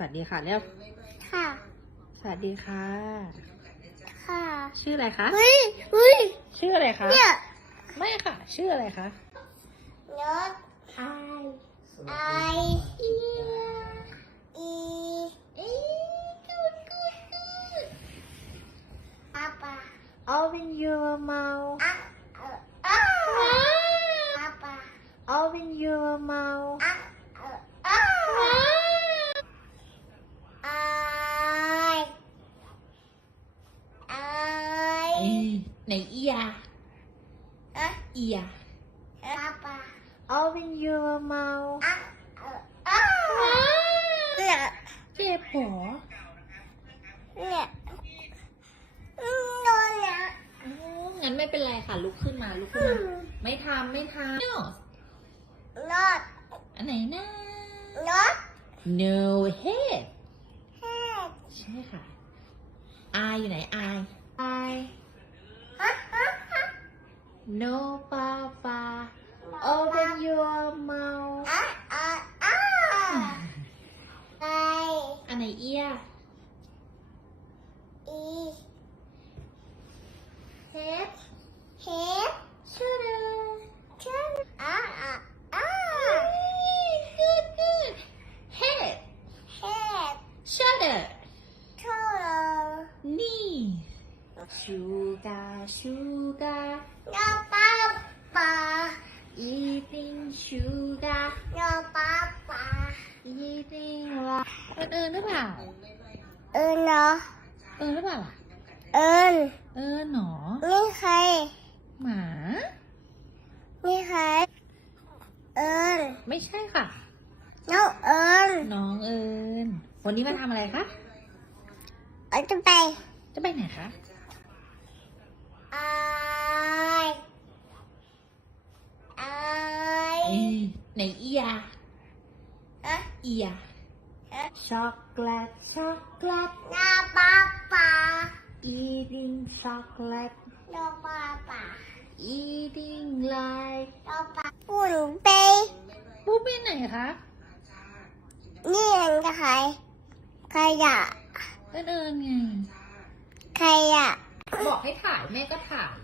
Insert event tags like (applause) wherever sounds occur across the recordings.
วัสดีค่ะเร็วค่ะ สวัสดีค่ะ ค่ะชื่ออะไรคะ เฮ้ยเฮ้ยชื่ออะไรคะ เนี่ยไม่ค่ะ ชื่ออะไรคะรถไอไอเอียอีอีกูดกูดกูดป้าป้า Open your mouth อะเอออะป้าป้า Open your mouth อะเอออะไอไอ ไหนเอีย อะ เอีย ป้าป้า Open your mouth อะเอออะเนี่ยเจ็บหัวเนี่ยอืมโดนแล้วงั้นไม่เป็นไรค่ะ ลุกขึ้นมา ลุกขึ้นมา ไม่ทำไม่ทำ No รอดอันไหนนะรอด No head แห้งใช่ค่ะ I อยู่ไหน I I ฮะฮะฮะ No papa Open your mouth อ่ะอ่ะอ่ะไอ อันไหนเอีย (laughs) Eating sugar น้าป้าป้า Eating ละเอิญเอิญหรือเปล่า เอิญเนาะเอิญหรือเปล่าล่ะเอิญเอิญหนอนี่ใคร หมานี่ใคร เอิญไม่ใช่ค่ะ น้องเอิญน้องเอิญวันนี้มาทำอะไรคะ เอิญจะไป จะไปไหนคะ ไอไอ ไหนเอียฮะเอียช็อกโกแลตช็อกโกแลตน้าป้าป้า eating chocolate น้าป้าป้า eating like น้าป้าปุ่นไปปูเป็นไหนคะนี่มันจะใครใครอยากเอิญเอิญไงใครอยากบอกให้ถ่ายแม่ก็ถ่าย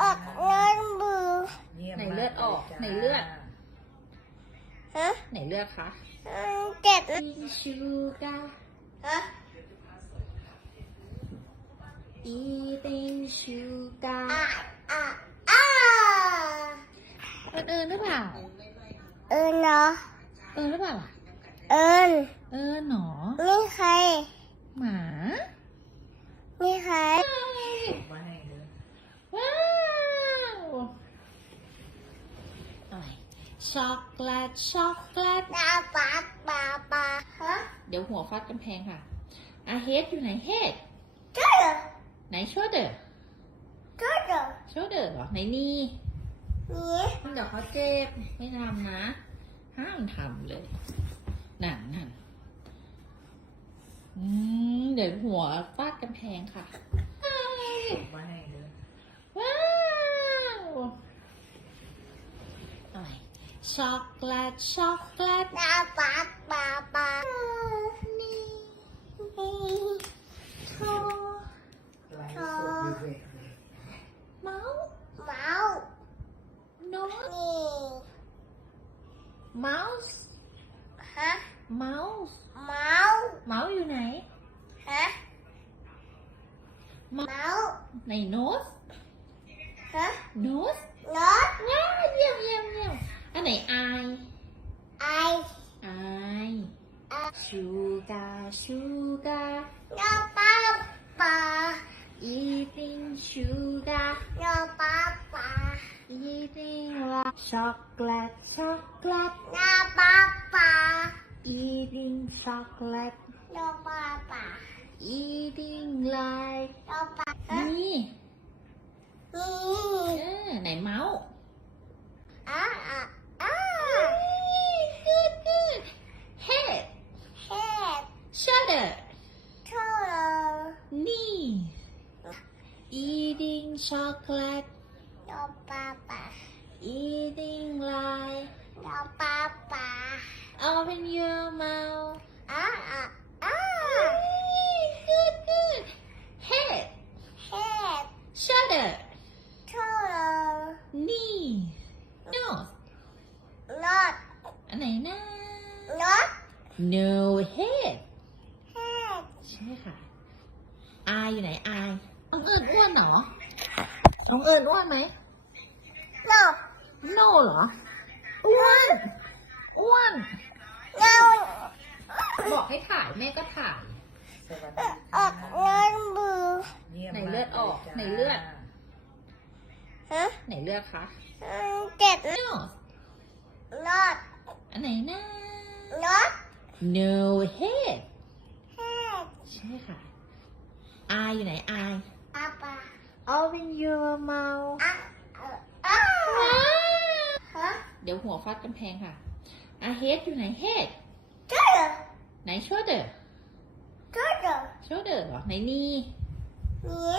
ออกเงินบือไหนเลือดออกไหนเลือด ฮะไหนเลือดคะอืมเจ็บนะ eating sugar ฮะ eating sugar อะอะอะเอิญเอิญหรือเปล่า เอิญเนาะเอิญหรือเปล่าล่ะเอิญเอิญหนอนี่ใคร หมา นี่ใครว้าวอะไร ช็อกโกแลตช็อกโกแลตน้าป้าป้าป้าฮะเดี๋ยวหัวฟาดกำแพงค่ะอาเฮดอยู่ไหนเฮดเจ้าเหรอไหนโชเดอร์เจ้าเหรอโชเดอร์เหรอไหนนี่นี่เดี๋ยวเขาเจ็บไม่ทำนะ ห้ามทำเลยนั่นนั่นอืมเดี๋ยวหัวฟาดกำแพงค่ะว้าวอะไร ช็อกโกแลตช็อกโกแลตน้าป้าป้าป้านี่นี่โชโ cái này ai? Ai? Ai? À. Sugar sugar no papa eating sugar no papa eating chocolate chocolate. No papa eating chocolate. No papa eating like no papa nhi. Này máu. À. chocolate. No, Papa. Eating like. No, Papa. Open your mouth. Ah, ah, ah. Hey, good, good. Head. Head. Shoulder. Shoulder. Knee. Nose. Not. อันไหนนะ Not. No head. Head. ใช่ค่ะ อายอยู่ไหนอาย ต้องเอิดอ้วนเหรอ น้องเอิญอ้วนไหมโน no เหรอ อ้วน อ้วนโนบอกให้ถ่ายแม่ก็ถ่ายสวัสดีออกเงินมือยี่ยมไหนมากเลือดออกจ้าไหนเลือด ฮะไหนเลือกคะอืมเจ็บ no นอดอันไหนนะนอด no head แห้งใช่ค่ะ I อยู่ไหน I อาปา open your mouth อะเอ่ออะฮะเดี๋ยวหัวฟาดกำแพงค่ะ A head อยู่ไหน head เจ้าไหน shoulder เจ้าเจ้า shoulder เหรอไหน knee นี่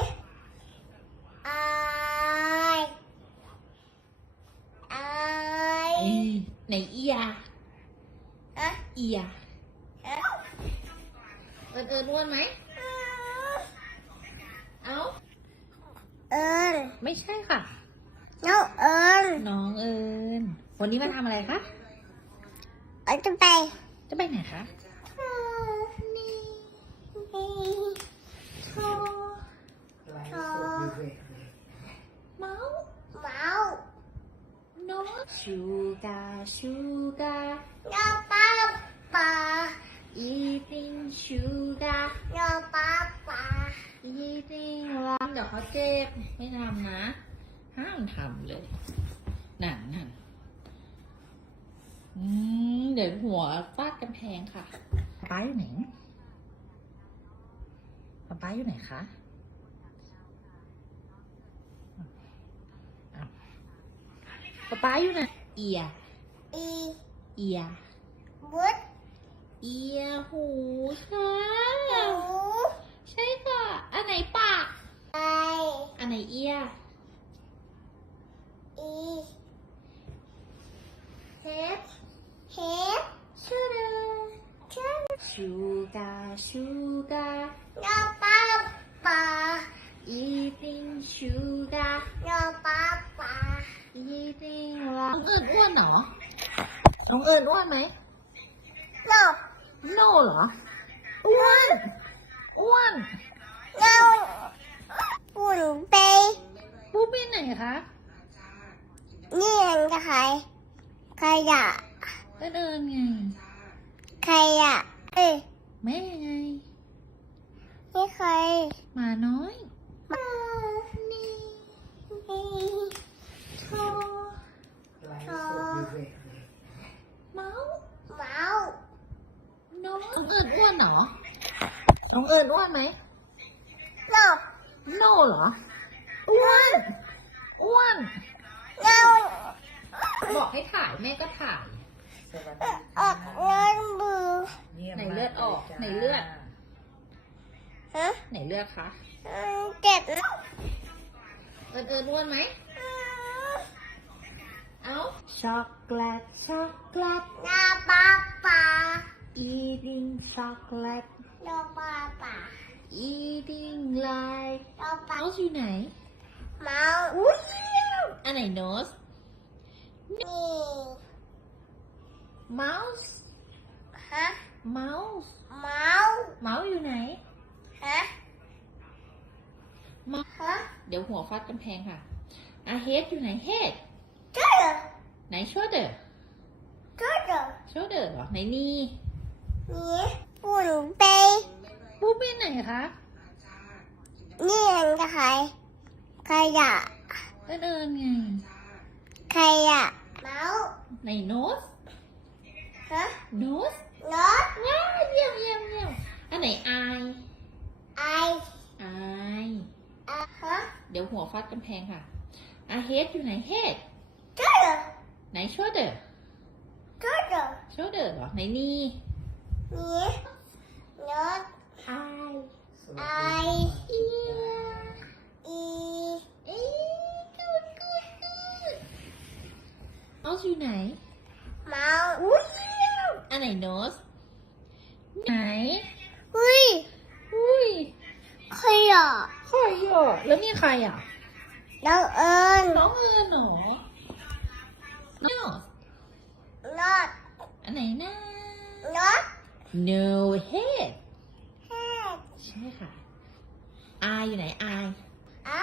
ไอายอายอืมไหน ear อะ ear อะเอิญเอิญอ้วนไหม เอ้า เอิญ ไม่ใช่ค่ะ น้องเอิญน้องเอิญวันนี้มาทำอะไรคะเอิญจะไป จะไปไหนคะนี่นี่โชว์ไลฟ์สดอยู่เวกเลยเมาส์เมาส์โน้ตชูกาชูกาน้องป้าป่า eating sugar น้องป้าป่า eating ร้าน เดี๋ยวเขาเจ็บไม่ทำนะ ห้ามทำเลย นั่นนั่นอืมเดี๋ยวหัวฟาดกำแพงค่ะป๊าอยู่ไหนป๊าป๊าอยู่ไหนคะอ้าวป๊าป๊าอยู่ไหนเอีย อีเอียบุดเอียหูค่ะหูใช่ค่ะ อันไหนปาก ไอ อัน ไหนเอียอีเฮ็ดเฮ็ดชูเดอชื่อชูกาชูกาน้องป้าป่า eating sugar น้องป้าป่า eating ร้านน้องเอิญอ้วนเหรอ น้องเอิญอ้วนไหมโน no เหรอ อ้วน อ้วนโนปุ่นไปปูเป็นไหนคะนี่เห็นกับใครขยะเอิญเอิญไงขยะเอ้ยแม่ไงนี่ใครหมาน้อยมานี่นี่โชว์ไลฟ์สดอยู่เวกเลยเมาส์เมาส์น้องเอิญอ้วนเหรอน้องเอิญอ้วนไหม โน no เหรอ อ้วน อ้วนโนบอกให้ถ่ายแม่ก็ถ่ายสวัสดีออกเงินมือยี่ยมไหนมากเลือดออกจ้าไหนเลือด ฮะไหนเลือกคะอืมเจ็บนะเอิญเอิญอ้วนไหม เอ้า ช็อกโกแลต ช็อกโกแลต หน้าป้าป่า eating chocolate โนป้าป่า eating like โนป้าเมาส์อยู่ไหนเมาส์อุ้ยอันไหน nose นี่ mouse ฮะ mouse เมาส์ mouse อยู่ไหน ฮะมาฮะเดี๋ยวหัวฟาดกำแพงค่ะ a head อยู่ไหน head เจ้าไหน shoulder เจ้าเจ้า shoulder เหรอไหน knee นี่ปุ่นไป ปูเป็นไหนคะนี่เห็นกับใครขยะเอิญเอิญไงขยะเมาส์ไหน nose ฮะ nose รถว้าวเยี่ยมเยี่ยมเยี่ยมอันไหน eye ไอ eye อะฮะเดี๋ยวหัวฟาดกำแพงค่ะ a head อยู่ไหน head เจ้าไหน shoulder เจ้าเจ้า shoulder เหรอไหน knee นี่รถ I I hear E E good good good เมาส์อยู่ไหน เมาส์อันไหน nose ไหนอุ้ยอุ้ยใครอะใครอะแล้วมีใครอะน้องเอิญน้องเอิญหรอน้องนอดอันไหนนะ not no head ใช่ค่ะอายอยู่ไหนอาย อ้า